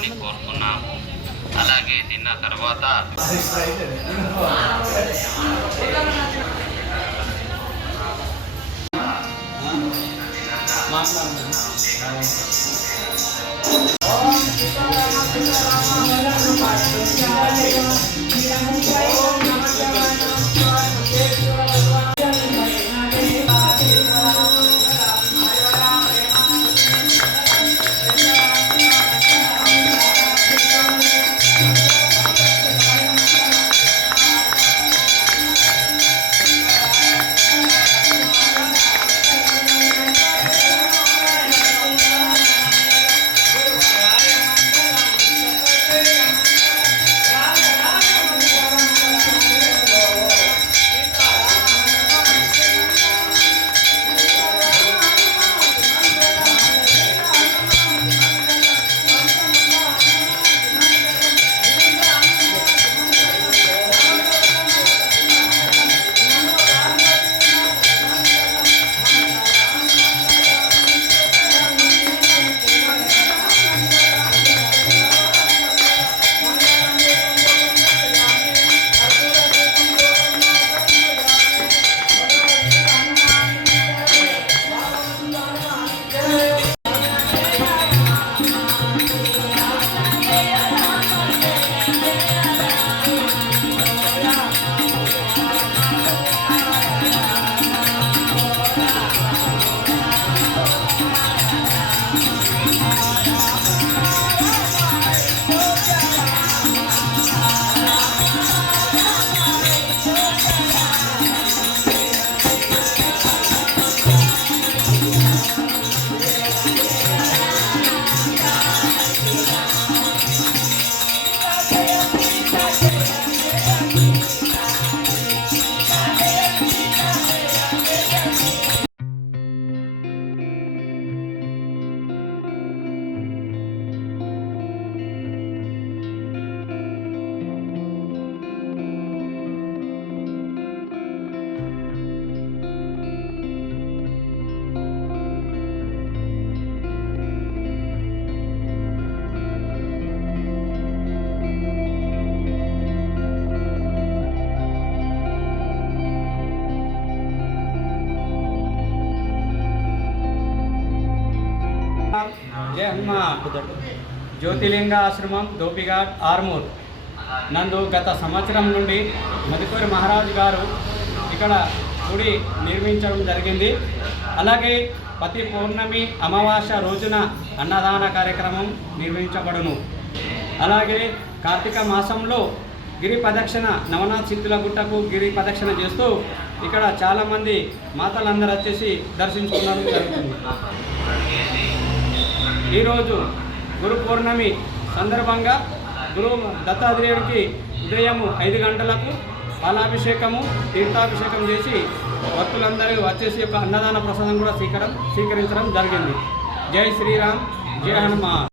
తీసుకోవాలని కోరుతున్నాము. అలాగే తిన్న తర్వాత జయ హనుమాన్. జ్యోతిలింగ ఆశ్రమం దోపిఘాట్ ఆర్మూర్ నందు గత సంవత్సరం నుండి మధుకూరి మహారాజు గారు ఇక్కడ గుడి నిర్మించడం జరిగింది. అలాగే ప్రతి పౌర్ణమి అమావాస్య రోజున అన్నదాన కార్యక్రమం నిర్వహించబడును. అలాగే కార్తీక మాసంలో గిరి ప్రదక్షిణ నవనాథ్ సిద్ధుల గుట్టకు గిరి ప్రదక్షిణ చేస్తూ ఇక్కడ చాలామంది మాతలందరూ వచ్చేసి దర్శించుకోవడం జరుగుతుంది. ఈరోజు గురు పౌర్ణమి సందర్భంగా గురు దత్తాత్రేయుడికి ఉదయం 5 గంటలకు పాలాభిషేకము తీర్థాభిషేకం చేసి భక్తులందరూ వచ్చేసి యొక్క అన్నదాన ప్రసాదం కూడా స్వీకరించడం జరిగింది. జై శ్రీరామ్, జై హనుమాన్.